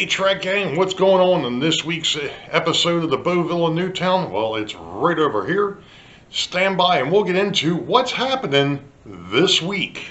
Hey Trek Gang, what's going on in this week's episode of the Boeville in Newtown? Well, it's right over here. Stand by and we'll get into what's happening this week.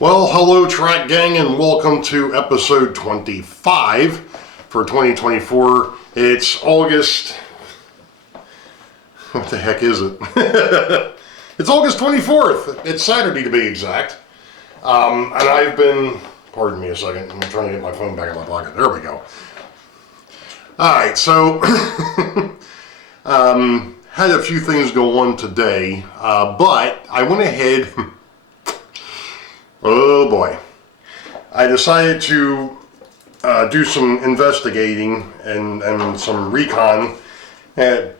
Well, hello Track Gang and welcome to episode 25 for 2024. It's August, what the heck is it? It's August 24th. It's Saturday to be exact. And I've been, pardon me a second, I'm trying to get my phone back in my pocket. There we go. Alright, so, had a few things go on today, but I went ahead. Oh boy. I decided to do some investigating and some recon. And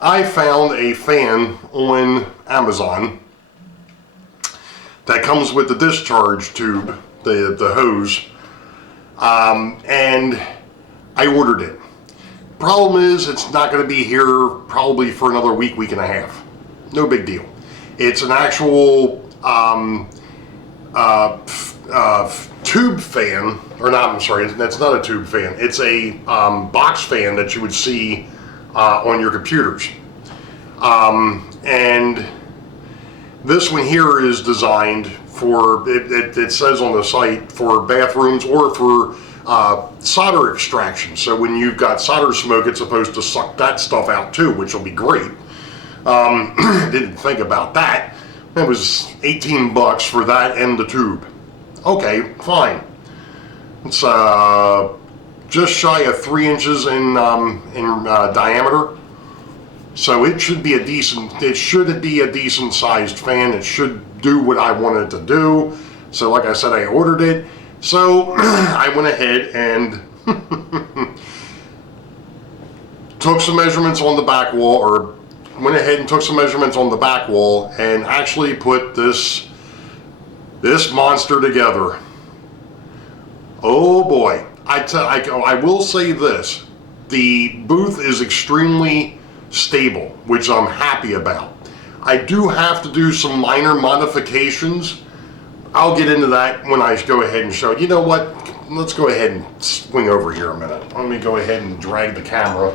I found a fan on Amazon that comes with the discharge tube, the hose, and I ordered it. Problem is, it's not going to be here probably for another week and a half. No big deal. It's an actual tube fan, or not, I'm sorry, that's not a tube fan. It's a box fan that you would see on your computers. And this one here is designed for, it says on the site, for bathrooms or for solder extraction. So when you've got solder smoke, it's supposed to suck that stuff out too, which will be great. Didn't think about that. It was 18 bucks for that and the tube. Okay, fine. It's just shy of 3 inches in diameter, so it should be a decent sized fan. It should do what I want it to do. So, like I said, I ordered it. So I went ahead and took some measurements on the back wall, or went ahead and took some measurements on the back wall and actually put this monster together. Oh boy. I will say this. The booth is extremely stable, which I'm happy about. I do have to do some minor modifications. I'll get into that when I go ahead and show. You know what? Let's go ahead and swing over here a minute. Let me go ahead and drag the camera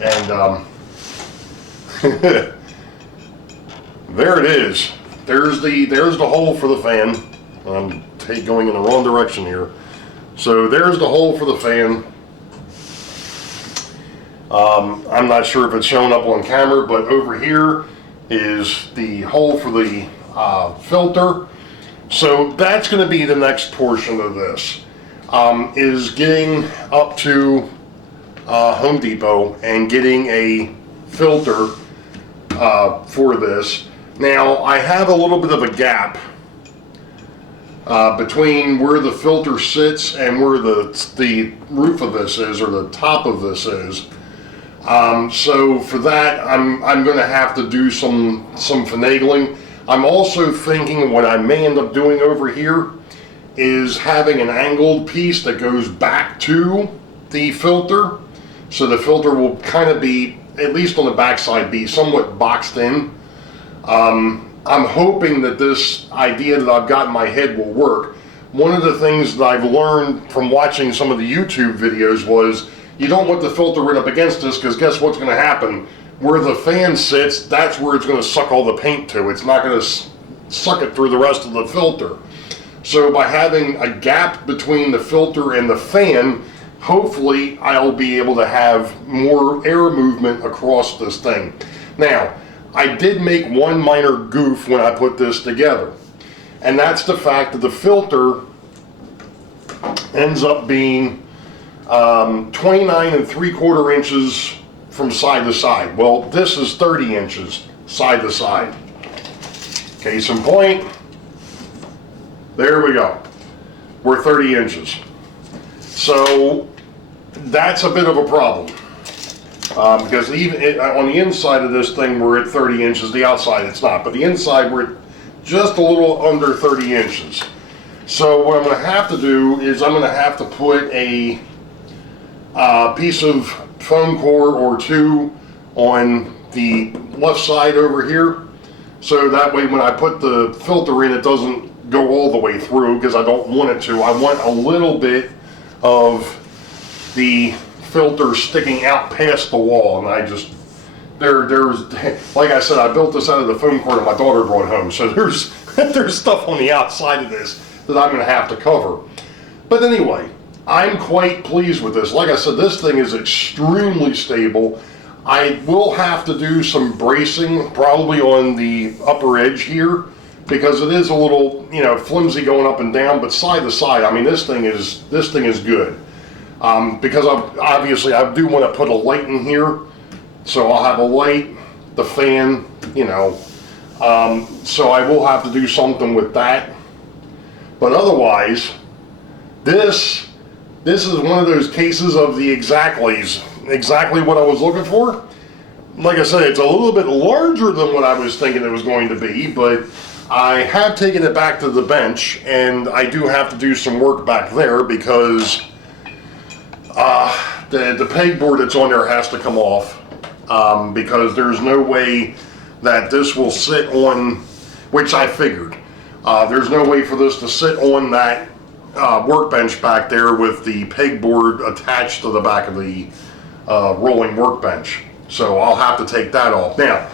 and there it is. There's the hole for the fan. I'm going in the wrong direction here. So there's the hole for the fan. I'm not sure if it's showing up on camera, but over here is the hole for the filter. So that's going to be the next portion of this. Is getting up to Home Depot and getting a filter for this. Now I have a little bit of a gap between where the filter sits and where the roof of this is, or the top of this is. So for that, I'm going to have to do some finagling. I'm also thinking what I may end up doing over here is having an angled piece that goes back to the filter, so the filter will kind of be, at least on the backside, be somewhat boxed in. I'm hoping that this idea that I've got in my head will work. One of the things that I've learned from watching some of the YouTube videos was you don't want the filter right up against this, because guess what's going to happen? Where the fan sits, that's where it's going to suck all the paint to. It's not going to suck it through the rest of the filter. So by having a gap between the filter and the fan, hopefully I'll be able to have more air movement across this thing. Now, I did make one minor goof when I put this together, and that's the fact that the filter ends up being 29 3/4 inches from side to side. Well, this is 30 inches side to side. Case in point, there we go. We're 30 inches. So that's a bit of a problem. Because even on the inside of this thing, we're at 30 inches. The outside, it's not. But the inside, we're at just a little under 30 inches. So what I'm going to have to do is I'm going to have to put a piece of foam core or two on the left side over here. So that way when I put the filter in, it doesn't go all the way through, because I don't want it to. I want a little bit of the filter sticking out past the wall, and I just, there's, like I said, I built this out of the foam core that my daughter brought home, so there's stuff on the outside of this that I'm going to have to cover. But anyway, I'm quite pleased with this. Like I said, this thing is extremely stable. I will have to do some bracing probably on the upper edge here, because it is a little, you know, flimsy going up and down, but side to side, I mean, this thing is good. Because obviously I do want to put a light in here, so I'll have a light, the fan, you know, so I will have to do something with that. But otherwise, this is one of those cases of the exactly what I was looking for. Like I said, it's a little bit larger than what I was thinking it was going to be, but I have taken it back to the bench, and I do have to do some work back there, because the pegboard that's on there has to come off, because there's no way that this will sit on, which I figured, there's no way for this to sit on that workbench back there with the pegboard attached to the back of the rolling workbench. So I'll have to take that off. Now,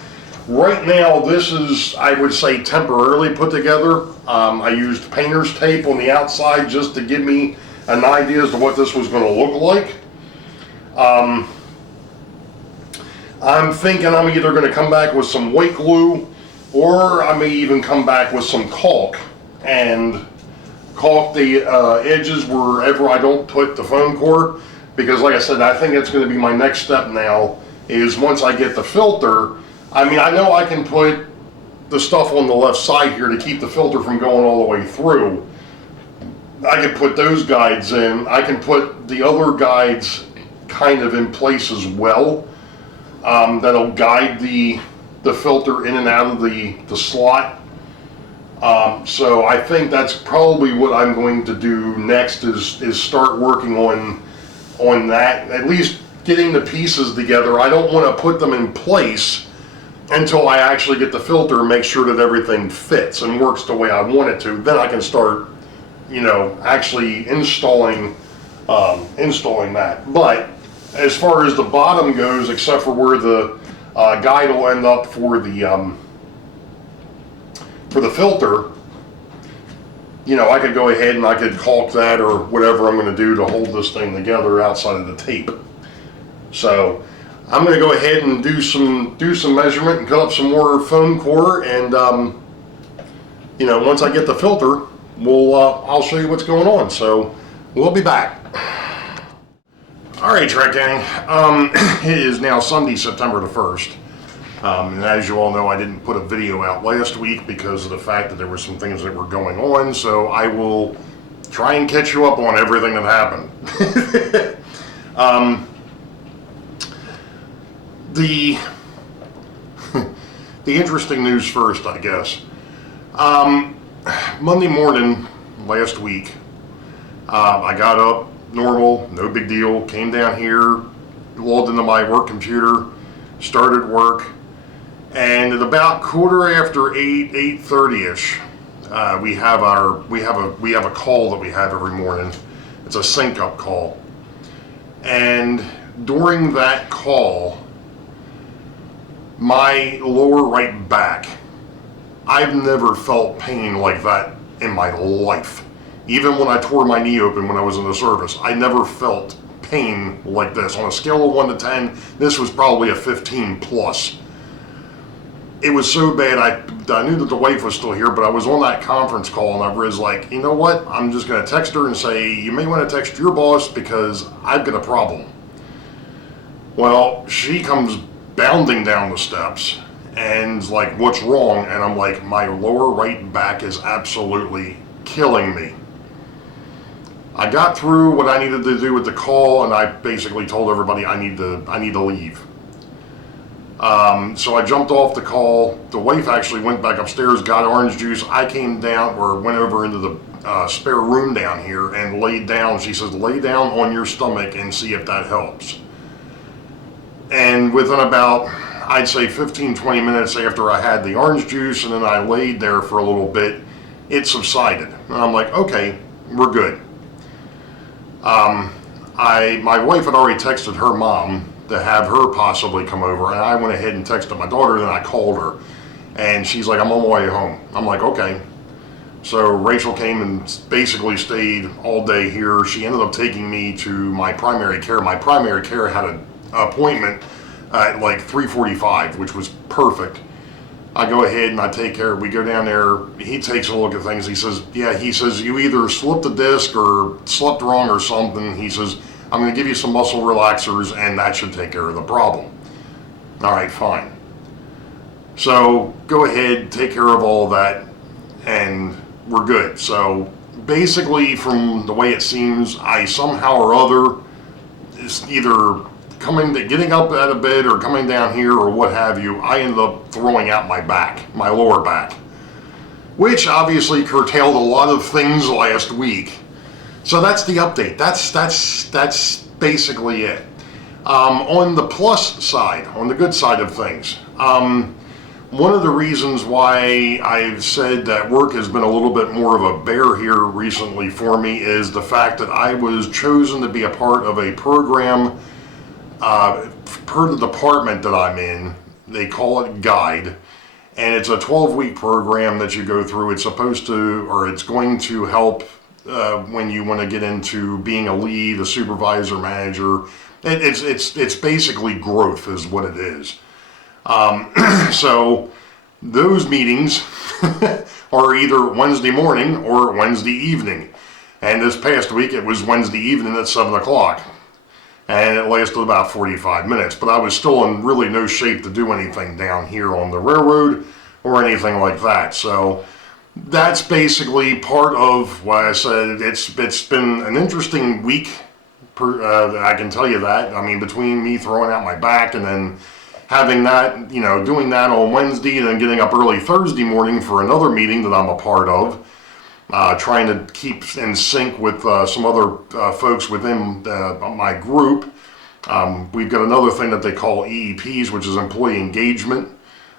right now, this is, I would say, temporarily put together. I used painter's tape on the outside just to give me an idea as to what this was going to look like. I'm thinking I'm either going to come back with some white glue, or I may even come back with some caulk and caulk the edges wherever I don't put the foam core, because like I said, I think that's going to be my next step now, is once I get the filter, I mean, I know I can put the stuff on the left side here to keep the filter from going all the way through. I can put those guides in. I can put the other guides kind of in place as well. That'll guide the filter in and out of the slot. So I think that's probably what I'm going to do next, is start working on that, at least getting the pieces together. I don't want to put them in place until I actually get the filter and make sure that everything fits and works the way I want it to. Then I can start, you know, actually installing that. But as far as the bottom goes, except for where the guide will end up for the filter, you know, I could go ahead and I could caulk that or whatever I'm going to do to hold this thing together outside of the tape. So I'm going to go ahead and do some measurement and cut up some more foam core, and you know, once I get the filter, I'll show you what's going on. So we'll be back. All right, Trek Gang. It is now Sunday, September the 1st. And as you all know, I didn't put a video out last week because of the fact that there were some things that were going on, so I will try and catch you up on everything that happened. The interesting news first, I guess. Monday morning last week, I got up normal, no big deal, came down here, logged into my work computer, started work, and at about 8:30ish, we have a call that we have every morning. It's a sync up call, and during that call, my lower right back, I've never felt pain like that in my life. Even when I tore my knee open when I was in the service, I never felt pain like this. On a scale of 1 to 10, this was probably a 15 plus. It was so bad, I knew that the wife was still here, but I was on that conference call and I was like, you know what, I'm just going to text her and say, you may want to text your boss because I've got a problem. Well, she comes bounding down the steps and like, what's wrong? And I'm like, my lower right back is absolutely killing me. I got through what I needed to do with the call, and I basically told everybody I need to leave. So I jumped off the call. The wife actually went back upstairs, got orange juice. I came down, or went over into the spare room down here and laid down. She says, lay down on your stomach and see if that helps. And within about, I'd say 15-20 minutes after I had the orange juice and then I laid there for a little bit, it subsided. And I'm like, okay, we're good. My wife had already texted her mom to have her possibly come over, and I went ahead and texted my daughter, then I called her, and she's like, I'm on my way home. I'm like, okay. So Rachel came and basically stayed all day here. She ended up taking me to my primary care. My primary care had an appointment at like 3:45, which was perfect. I go ahead and I take care. We go down there. He takes a look at things. He says, yeah, he says, you either slipped a disc or slept wrong or something. He says, I'm going to give you some muscle relaxers and that should take care of the problem. All right, fine. So go ahead, take care of all that, and we're good. So basically, from the way it seems, I somehow or other is either getting up out of bed or coming down here or what have you, I ended up throwing out my back, my lower back, which obviously curtailed a lot of things last week. So that's the update. That's basically it. On the plus side, on the good side of things, one of the reasons why I've said that work has been a little bit more of a bear here recently for me is the fact that I was chosen to be a part of a program per the department that I'm in. They call it Guide, and it's a 12-week program that you go through. It's supposed to, or it's going to help when you want to get into being a lead, a supervisor, manager. It's basically growth is what it is. So those meetings are either Wednesday morning or Wednesday evening. And this past week it was Wednesday evening at 7 o'clock. And it lasted about 45 minutes. But I was still in really no shape to do anything down here on the railroad or anything like that. So that's basically part of why I said it's been an interesting week. I can tell you that. I mean, between me throwing out my back and then having that, doing that on Wednesday and then getting up early Thursday morning for another meeting that I'm a part of, trying to keep in sync with some other folks within my group. We've got another thing that they call EEPs, which is employee engagement.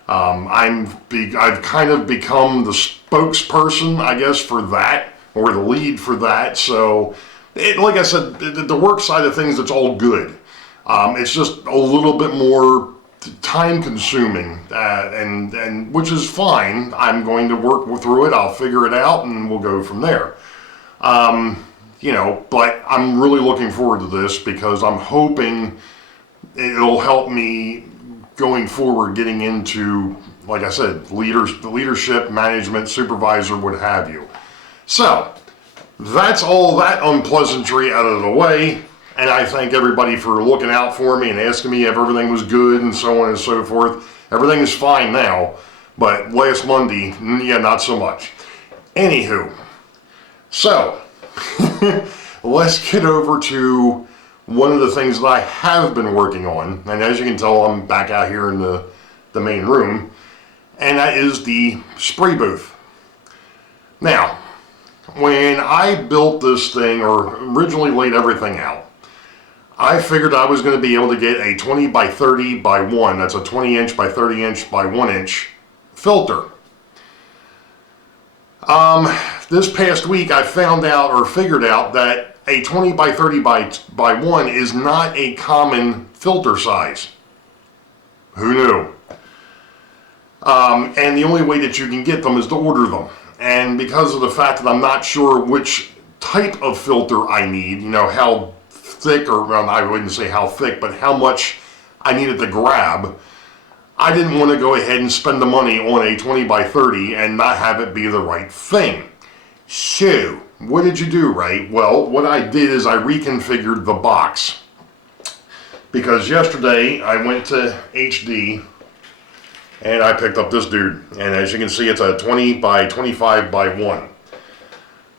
I've kind of become the spokesperson, I guess, for that, or the lead for that. So, like I said, the work side of things, it's all good. It's just a little bit more time consuming, and which is fine. I'm going to work through it. I'll figure it out, and we'll go from there. But I'm really looking forward to this because I'm hoping it'll help me going forward, getting into, like I said, leadership, management, supervisor, what have you. So that's all that unpleasantry out of the way. And I thank everybody for looking out for me and asking me if everything was good and so on and so forth. Everything is fine now, but last Monday, yeah, not so much. Anywho, so let's get over to one of the things that I have been working on. And as you can tell, I'm back out here in the main room, and that is the spray booth. Now, when I built this thing, or originally laid everything out, I figured I was going to be able to get a 20 by 30 by 1, that's a 20 inch by 30 inch by 1 inch filter. This past week I found out, or figured out, that a 20 by 30 by 1 is not a common filter size. Who knew? And the only way that you can get them is to order them. And because of the fact that I'm not sure which type of filter I need, how thick, or well, I wouldn't say how thick, but how much I needed to grab, I didn't want to go ahead and spend the money on a 20 by 30 and not have it be the right thing. So, what did you do, right? Well, what I did is I reconfigured the box. Because yesterday I went to HD and I picked up this dude. And as you can see, it's a 20 by 25 by 1.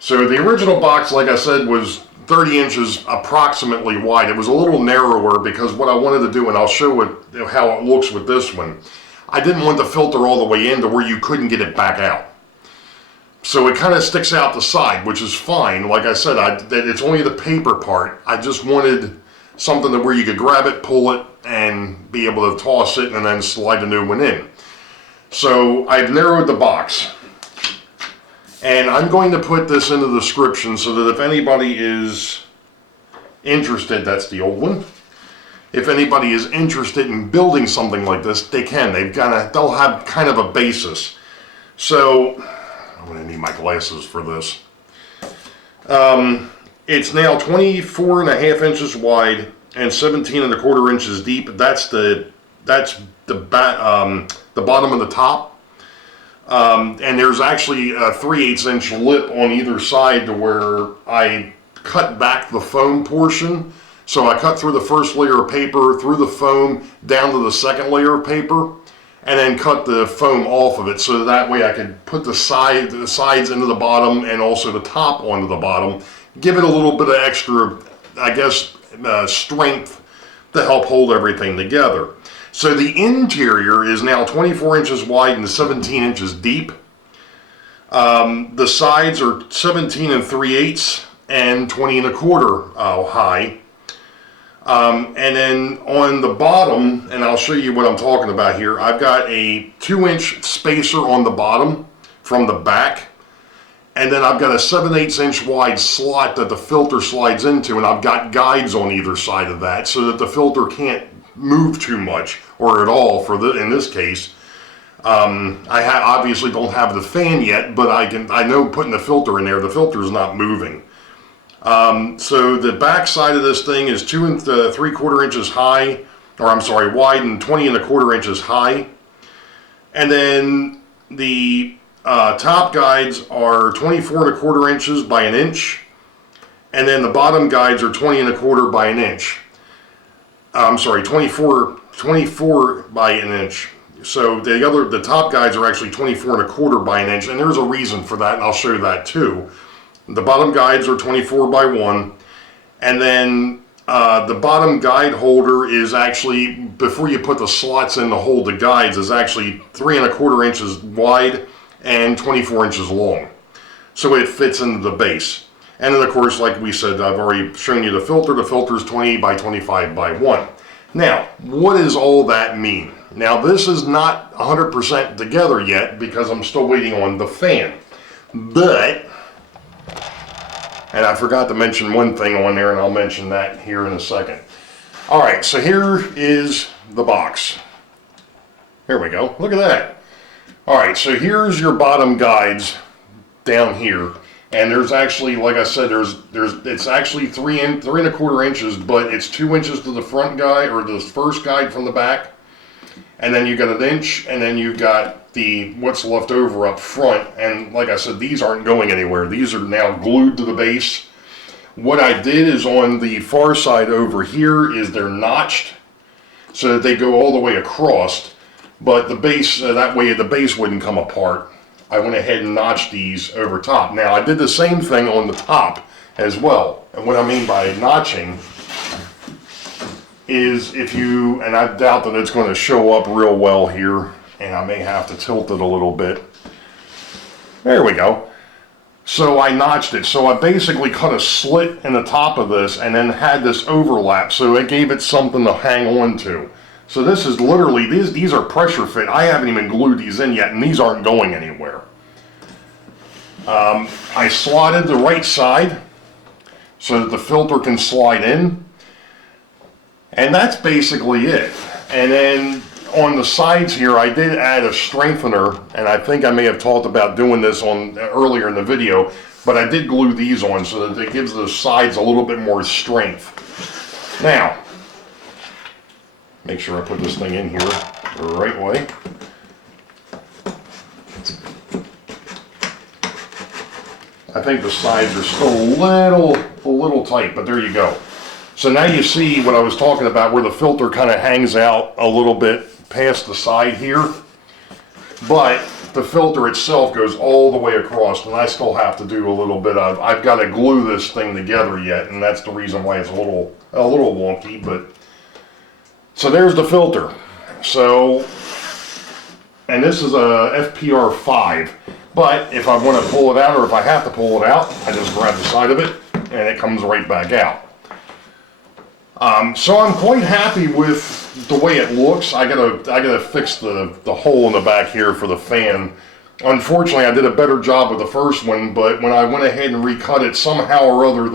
So the original box, like I said, was 30 inches approximately wide. It was a little narrower because what I wanted to do, and I'll show it how it looks with this one, I didn't want the filter all the way in to where you couldn't get it back out. So it kind of sticks out the side, which is fine. Like I said, it's only the paper part. I just wanted something to where you could grab it, pull it, and be able to toss it and then slide a new one in. So I've narrowed the box. And I'm going to put this in the description so that if anybody is interested, that's the old one. If anybody is interested in building something like this, they can. They'll have kind of a basis. So I'm going to need my glasses for this. It's now 24.5 inches wide and 17.25 inches deep. That's the bottom of the top. And there's actually a 3/8 inch lip on either side to where I cut back the foam portion. So I cut through the first layer of paper, through the foam, down to the second layer of paper, and then cut the foam off of it. So that way I could put the sides into the bottom and also the top onto the bottom. Give it a little bit of extra, I guess, strength to help hold everything together. So the interior is now 24 inches wide and 17 inches deep. The sides are 17 3/8 and 20 1/4 high. And then on the bottom, and I'll show you what I'm talking about here, I've got a 2-inch spacer on the bottom from the back. And then I've got a 7/8 inch wide slot that the filter slides into, and I've got guides on either side of that so that the filter can't move too much or at all. In this case, I obviously don't have the fan yet, but I know putting the filter in there, the filter is not moving. So the back side of this thing is 2 3/4 inches high, or I'm sorry, wide, and 20 1/4 inches high. And then the top guides are 24 1/4 inches by 1 inch, and then the bottom guides are 20 1/4 by 1 inch. I'm sorry, 24 by 1 inch. So the top guides are actually 24 1/4 by 1 inch, and there's a reason for that, and I'll show you that too. The bottom guides are 24 by 1, and then the bottom guide holder is actually, before you put the slots in to hold the guides, is actually 3 1/4 inches wide and 24 inches long. So it fits into the base. And then of course, like we said, I've already shown you the filter. The filter is 20 by 25 by 1. Now, what does all that mean? Now, this is not 100% together yet because I'm still waiting on the fan. But, and I forgot to mention one thing on there, and I'll mention that here in a second. All right, so here is the box. Here we go. Look at that. All right, so here's your bottom guides down here. And there's actually, like I said, it's actually 3 1/4 inches, but it's 2 inches to the front guide, or the first guide from the back. And then you got 1 inch, and then you got what's left over up front. And like I said, these aren't going anywhere. These are now glued to the base. What I did is on the far side over here is they're notched so that they go all the way across, but the base, that way the base wouldn't come apart. I went ahead and notched these over top. Now I did the same thing on the top as well. And what I mean by notching is and I doubt that it's going to show up real well here, and I may have to tilt it a little bit. There we go. So I notched it. So I basically cut a slit in the top of this and then had this overlap, so it gave it something to hang on to. So this is literally, these are pressure fit. I haven't even glued these in yet, and these aren't going anywhere. I slotted the right side so that the filter can slide in. And that's basically it. And then on the sides here, I did add a strengthener, and I think I may have talked about doing this earlier in the video, but I did glue these on so that it gives the sides a little bit more strength. Now, make sure I put this thing in here the right way. I think the sides are still a little tight, but there you go. So now you see what I was talking about, where the filter kind of hangs out a little bit past the side here. But the filter itself goes all the way across, and I still have to do a little bit of, I've got to glue this thing together yet, and that's the reason why it's a little wonky. But so there's the filter. So, and this is a FPR 5, but if I want to pull it out, or if I have to pull it out, I just grab the side of it and it comes right back out. So I'm quite happy with the way it looks. I gotta fix the hole in the back here for the fan. Unfortunately, I did a better job with the first one, but when I went ahead and recut it, somehow or other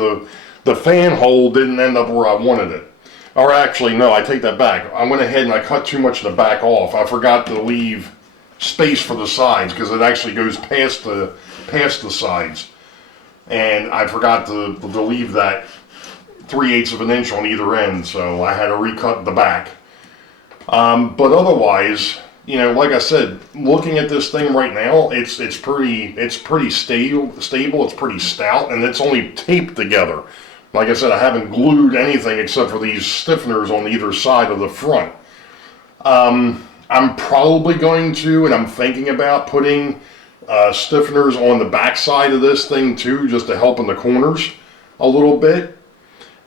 the fan hole didn't end up where I wanted it. Or actually, no, I take that back. I went ahead and I cut too much of the back off. I forgot to leave space for the sides, because it actually goes past the sides, and I forgot to leave that 3/8 of an inch on either end, so I had to recut the back. But otherwise, you know, like I said, looking at this thing right now, it's pretty stable, it's pretty stout, and it's only taped together. Like I said, I haven't glued anything except for these stiffeners on either side of the front. I'm probably going to, and I'm thinking about putting stiffeners on the back side of this thing too, just to help in the corners a little bit.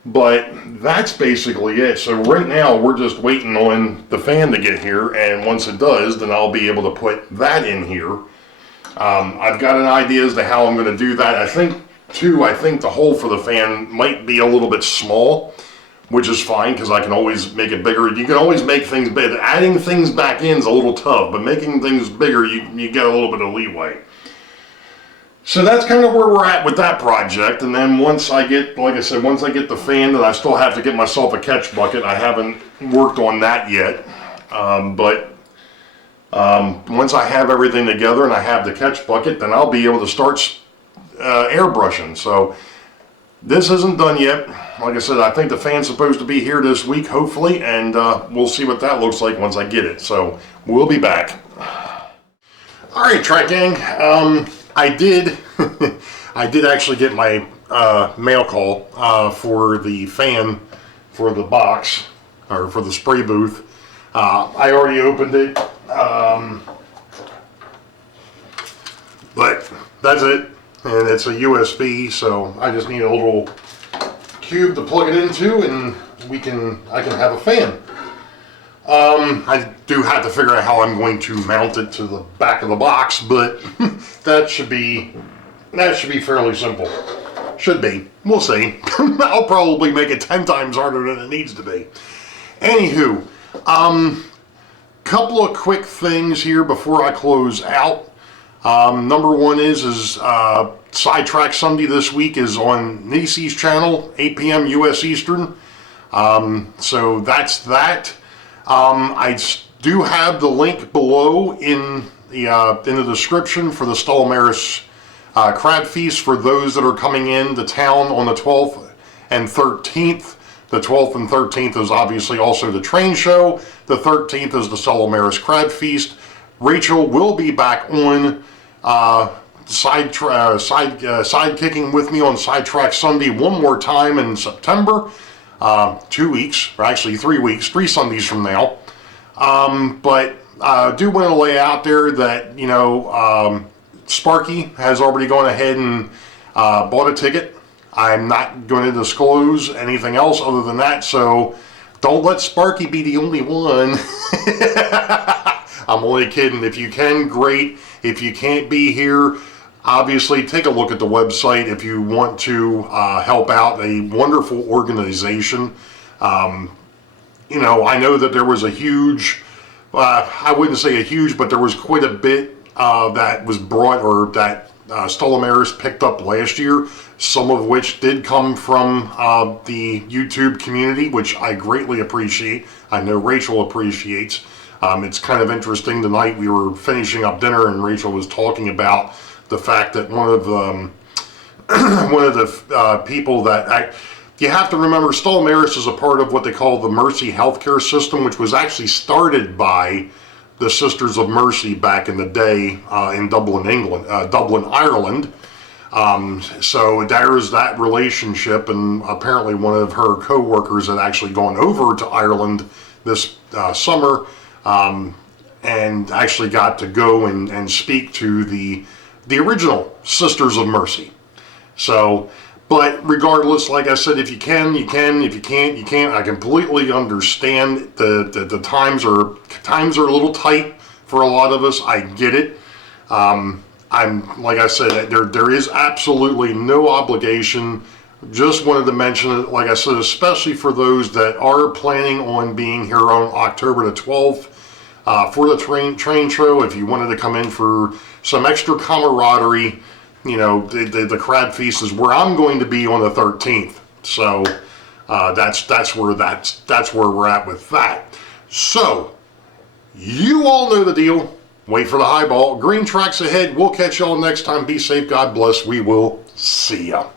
But that's basically it. So right now we're just waiting on the fan to get here, and once it does, then I'll be able to put that in here. I've got an idea as to how I'm going to do that. I think the hole for the fan might be a little bit small, which is fine, because I can always make it bigger. You can always make things big. Adding things back in is a little tough, but making things bigger, you get a little bit of leeway. So that's kind of where we're at with that project. And then once I get, like I said, once I get the fan, then I still have to get myself a catch bucket. I haven't worked on that yet. But once I have everything together and I have the catch bucket, then I'll be able to start airbrushing. So this isn't done yet. Like I said, I think the fan's supposed to be here this week, hopefully, and we'll see what that looks like once I get it. So we'll be back. All right, Track Gang. I did actually get my mail call for the fan for the box, or for the spray booth. I already opened it, but that's it, and it's a USB, so I just need a little cube to plug it into, and I can have a fan. I do have to figure out how I'm going to mount it to the back of the box, but that should be fairly simple. Should be. We'll see. I'll probably make it 10 times harder than it needs to be. Anywho, couple of quick things here before I close out. Number one is Sidetrack Sunday this week is on Nisi's channel, 8 p.m. U.S. Eastern. So that's that. I do have the link below in the description for the Stella Crab Feast for those that are coming into town on the 12th and 13th. The 12th and 13th is obviously also the train show. The 13th is the Stella Crab Feast. Rachel will be back on sidekicking with me on Sidetrack Sunday one more time in September. 2 weeks, or actually 3 weeks, 3 Sundays from now. But I do want to lay out there that, you know, Sparky has already gone ahead and bought a ticket. I'm not going to disclose anything else other than that, so don't let Sparky be the only one. I'm only kidding. If you can, great. If you can't be here, obviously take a look at the website if you want to help out a wonderful organization. You know, I know that there was a huge, I wouldn't say a huge, but there was quite a bit that was brought, or that Stella Maris picked up last year, some of which did come from the YouTube community, which I greatly appreciate. I know Rachel appreciates. It's kind of interesting. Tonight we were finishing up dinner and Rachel was talking about the fact that one of the people that you have to remember, Stella Maris is a part of what they call the Mercy healthcare system, which was actually started by the Sisters of Mercy back in the day in Dublin, Ireland. So there's that relationship, and apparently one of her co-workers had actually gone over to Ireland this summer. and actually got to go and speak to the original Sisters of Mercy. So, but regardless, like I said, if you can, you can. If you can't, you can't. I completely understand the times are a little tight for a lot of us. I get it. I'm like I said, there is absolutely no obligation. Just wanted to mention it, like I said, especially for those that are planning on being here on October the 12th for the train show. If you wanted to come in for some extra camaraderie, you know, the crab feast is where I'm going to be on the 13th. So that's where we're at with that. So you all know the deal. Wait for the highball. Green tracks ahead. We'll catch y'all next time. Be safe. God bless. We will see ya.